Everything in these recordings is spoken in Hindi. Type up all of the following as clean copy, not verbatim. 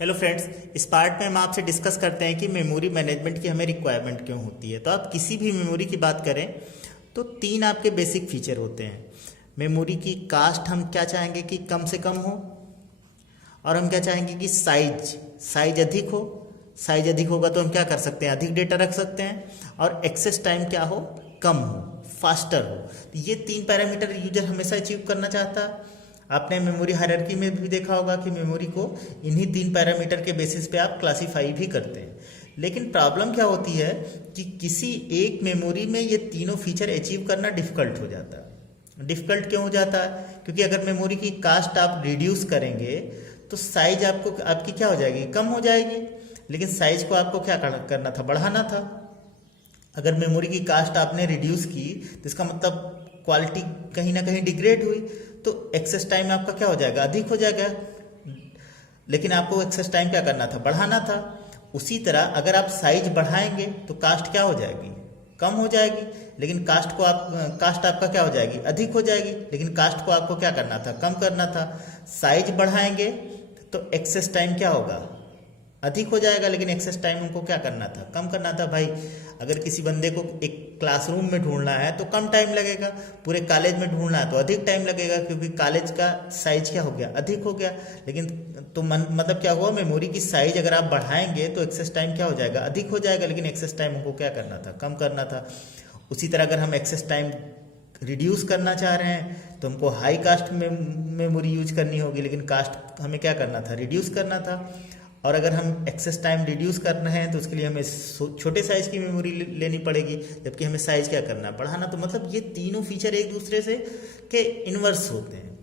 हेलो फ्रेंड्स, इस पार्ट में हम आपसे डिस्कस करते हैं कि मेमोरी मैनेजमेंट की हमें रिक्वायरमेंट क्यों होती है। तो आप किसी भी मेमोरी की बात करें तो तीन आपके बेसिक फीचर होते हैं। मेमोरी की कास्ट हम क्या चाहेंगे कि कम से कम हो, और हम क्या चाहेंगे कि साइज अधिक हो। साइज अधिक होगा तो हम क्या कर सकते हैं, अधिक डेटा रख सकते हैं। और एक्सेस टाइम क्या हो, कम हो, फास्टर हो। तो ये तीन पैरामीटर यूजर हमेशा अचीव करना चाहता है। आपने मेमोरी हायरार्की में भी देखा होगा कि मेमोरी को इन्हीं तीन पैरामीटर के बेसिस पे आप क्लासीफाई भी करते हैं। लेकिन प्रॉब्लम क्या होती है कि किसी एक मेमोरी में ये तीनों फीचर अचीव करना डिफ़िकल्ट हो जाता है। डिफ़िकल्ट क्यों हो जाता है? क्योंकि अगर मेमोरी की कास्ट आप रिड्यूस करेंगे तो साइज आपकी क्या हो जाएगी, कम हो जाएगी। लेकिन साइज को आपको क्या करना था, बढ़ाना था। अगर मेमोरी की कास्ट आपने रिड्यूस की तो इसका मतलब क्वालिटी कहीं ना कहीं डिग्रेड हुई, तो एक्सेस टाइम आपका क्या हो जाएगा, अधिक हो जाएगा। लेकिन आपको एक्सेस टाइम क्या करना था, बढ़ाना था। उसी तरह अगर आप साइज बढ़ाएंगे तो कास्ट क्या हो जाएगी, कम हो जाएगी। लेकिन कास्ट आपका क्या हो जाएगी, अधिक हो जाएगी। लेकिन कास्ट को आपको क्या करना था, कम करना था। साइज बढ़ाएंगे तो एक्सेस टाइम क्या होगा, अधिक हो जाएगा। लेकिन एक्सेस टाइम उनको क्या करना था, कम करना था। भाई अगर किसी बंदे को एक क्लासरूम में ढूंढना है तो कम टाइम लगेगा, पूरे कॉलेज में ढूंढना है तो अधिक टाइम लगेगा, क्योंकि कॉलेज का साइज क्या हो गया, अधिक हो गया। लेकिन तो मतलब क्या हुआ, मेमोरी की साइज अगर आप बढ़ाएंगे तो एक्सेस टाइम क्या हो जाएगा, अधिक हो जाएगा। लेकिन एक्सेस टाइम उनको क्या करना था, कम करना था। उसी तरह अगर हम एक्सेस टाइम रिड्यूस करना चाह रहे हैं तो हमको हाई कास्ट में मेमोरी यूज करनी होगी। लेकिन कास्ट हमें क्या करना था, रिड्यूस करना था। और अगर हम एक्सेस टाइम रिड्यूस कर रहे हैं तो उसके लिए हमें छोटे साइज की मेमोरी लेनी पड़ेगी, जबकि हमें साइज क्या करना है, बढ़ाना। तो मतलब ये तीनों फीचर एक दूसरे से के इन्वर्स होते हैं।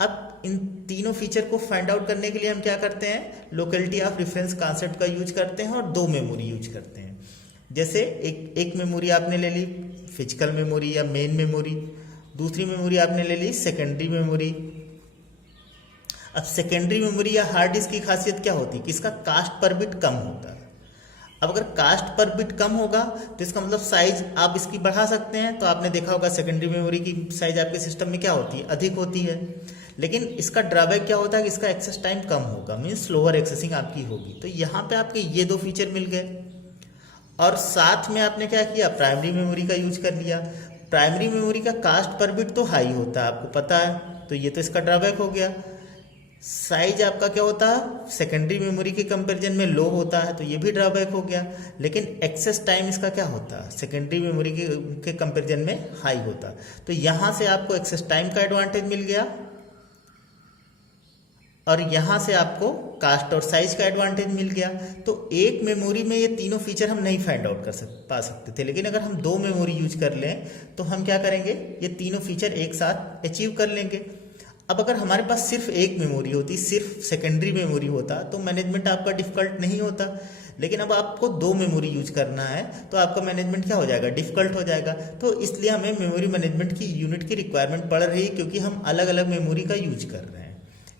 अब इन तीनों फीचर को फाइंड आउट करने के लिए हम क्या करते हैं, लोकेलिटी ऑफ रेफरेंस कॉन्सेप्ट का यूज करते हैं और दो मेमोरी यूज करते हैं। जैसे एक मेमोरी आपने ले ली फिजिकल मेमोरी या मेन मेमोरी, दूसरी मेमोरी आपने ले ली सेकेंडरी मेमोरी। अब सेकेंडरी मेमोरी या हार्ड डिस्क की खासियत क्या होती है कि इसका कास्ट पर बिट कम होता है। अब अगर कास्ट पर बिट कम होगा तो इसका मतलब साइज आप इसकी बढ़ा सकते हैं। तो आपने देखा होगा सेकेंडरी मेमोरी की साइज आपके सिस्टम में क्या होती है, अधिक होती है। लेकिन इसका ड्रॉबैक क्या होता है कि इसका एक्सेस टाइम कम होगा, मीन्स स्लोअर एक्सेसिंग आपकी होगी। तो यहाँ पे आपके ये दो फीचर मिल गए। और साथ में आपने क्या किया, प्राइमरी मेमोरी का यूज कर लिया। प्राइमरी मेमोरी का कास्ट पर बिट तो हाई होता है, आपको पता है। तो ये तो इसका ड्रॉबैक हो गया। साइज आपका क्या होता है, सेकेंडरी मेमोरी के कंपैरिजन में लो होता है, तो ये भी ड्रॉबैक हो गया। लेकिन एक्सेस टाइम इसका क्या होता है, सेकेंडरी मेमोरी के कंपैरिजन में हाई होता। तो यहाँ से आपको एक्सेस टाइम का एडवांटेज मिल गया और यहाँ से आपको कास्ट और साइज का एडवांटेज मिल गया। तो एक मेमोरी में ये तीनों फीचर हम नहीं फाइंड आउट पा सकते थे। लेकिन अगर हम दो मेमोरी यूज कर लें तो हम क्या करेंगे, ये तीनों फीचर एक साथ अचीव कर लेंगे। अब अगर हमारे पास सिर्फ एक मेमोरी होती, सिर्फ सेकेंडरी मेमोरी होता, तो मैनेजमेंट आपका डिफिकल्ट नहीं होता। लेकिन अब आपको दो मेमोरी यूज करना है तो आपका मैनेजमेंट क्या हो जाएगा, डिफिकल्ट हो जाएगा। तो इसलिए हमें मेमोरी मैनेजमेंट की यूनिट की रिक्वायरमेंट पड़ रही है, क्योंकि हम अलग अलग मेमोरी का यूज कर रहे हैं।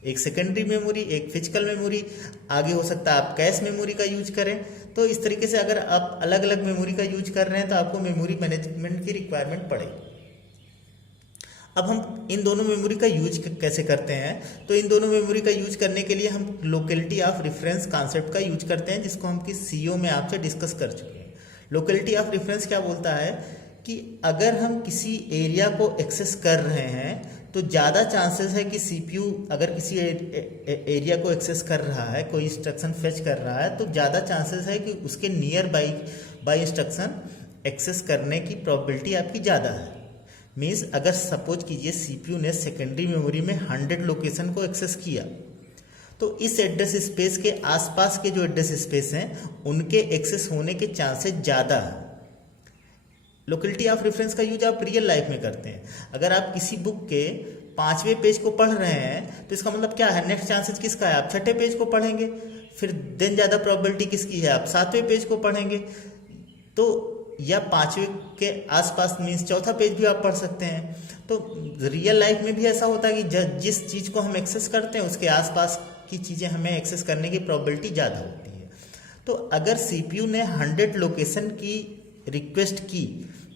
एक सेकेंडरी मेमोरी, एक फिजिकल मेमोरी, आगे हो सकता है आप कैश मेमोरी का यूज करें। तो इस तरीके से अगर आप अलग अलग मेमोरी का यूज कर रहे हैं तो आपको मेमोरी मैनेजमेंट की रिक्वायरमेंट पड़ेगी। अब हम इन दोनों मेमोरी का यूज कैसे करते हैं, तो इन दोनों मेमोरी का यूज करने के लिए हम लोकेलिटी ऑफ रेफरेंस कॉन्सेप्ट का यूज करते हैं, जिसको हम किस सीईओ में आपसे डिस्कस कर चुके हैं। लोकेलिटी ऑफ रेफरेंस क्या बोलता है कि अगर हम किसी एरिया को एक्सेस कर रहे हैं तो ज़्यादा चांसेस है कि सीपीयू अगर किसी एरिया को एक्सेस कर रहा है, कोई इंस्ट्रक्शन फेच कर रहा है, तो ज़्यादा चांसेस है कि उसके नियर बाई इंस्ट्रक्शन एक्सेस करने की प्रोबेबिलिटी आपकी ज़्यादा है। मीन्स अगर सपोज कीजिए सीपीयू ने सेकेंडरी मेमोरी में 100 लोकेशन को एक्सेस किया, तो इस एड्रेस स्पेस के आसपास के जो एड्रेस स्पेस हैं उनके एक्सेस होने के चांसेस ज़्यादा है। लोकेलिटी ऑफ रेफरेंस का यूज आप रियल लाइफ में करते हैं। अगर आप किसी बुक के 5वें पेज को पढ़ रहे हैं तो इसका मतलब क्या है, नेक्स्ट चांसेस किसका है, आप 6ठे पेज को पढ़ेंगे। फिर देन ज़्यादा प्रोबेबिलिटी किसकी है, आप 7वें पेज को पढ़ेंगे। तो या 5वें के आसपास मीन्स चौथा पेज भी आप पढ़ सकते हैं। तो रियल लाइफ में भी ऐसा होता है कि जिस चीज़ को हम एक्सेस करते हैं उसके आसपास की चीज़ें हमें एक्सेस करने की प्रोबेबिलिटी ज़्यादा होती है। तो अगर सीपीयू ने 100 लोकेशन की रिक्वेस्ट की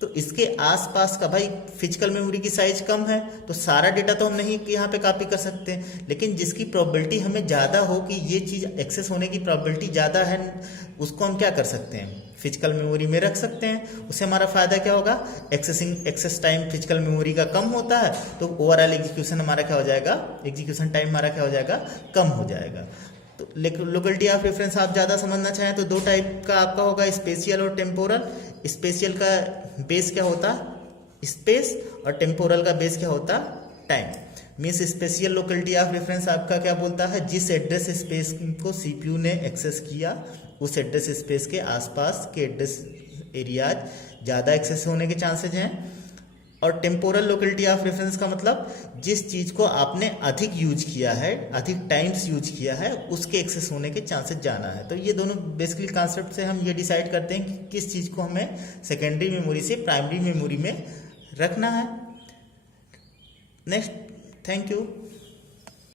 तो इसके आसपास का भाई फिजिकल मेमोरी की साइज कम है, तो सारा डेटा तो हम नहीं यहाँ पे कॉपी कर सकते हैं, लेकिन जिसकी प्रोबेबिलिटी हमें ज़्यादा हो कि ये चीज़ एक्सेस होने की प्रोबेबिलिटी ज़्यादा है, उसको हम क्या कर सकते हैं, फिजिकल मेमोरी में रख सकते हैं। उससे हमारा फ़ायदा क्या होगा, एक्सेस टाइम फिजिकल मेमोरी का कम होता है, तो ओवरऑल एग्जीक्यूशन हमारा क्या हो जाएगा, एग्जीक्यूशन टाइम हमारा क्या हो जाएगा, कम हो जाएगा। तो लोकेलिटी ऑफ रेफरेंस आप ज़्यादा समझना चाहें तो दो टाइप का आपका होगा, स्पेशियल और टेम्पोरल। स्पेशियल का बेस क्या होता, स्पेस, और टेम्पोरल का बेस क्या होता, time. Means spatial locality of reference आपका क्या बोलता है, जिस एड्रेस स्पेस को सीपीयू ने एक्सेस किया उस एड्रेस स्पेस के आसपास के एड्रेस एरियाज ज़्यादा एक्सेस होने के चांसेज हैं। और टेम्पोरल लोकेलिटी ऑफ रेफरेंस का मतलब जिस चीज़ को आपने अधिक यूज किया है, अधिक टाइम्स यूज किया है, उसके एक्सेस होने के चांसेस ज़्यादा है। तो ये दोनों बेसिकली कॉन्सेप्ट से हम ये डिसाइड करते हैं कि किस चीज़ को हमें सेकेंडरी मेमोरी से प्राइमरी मेमोरी में रखना है। Next, thank you.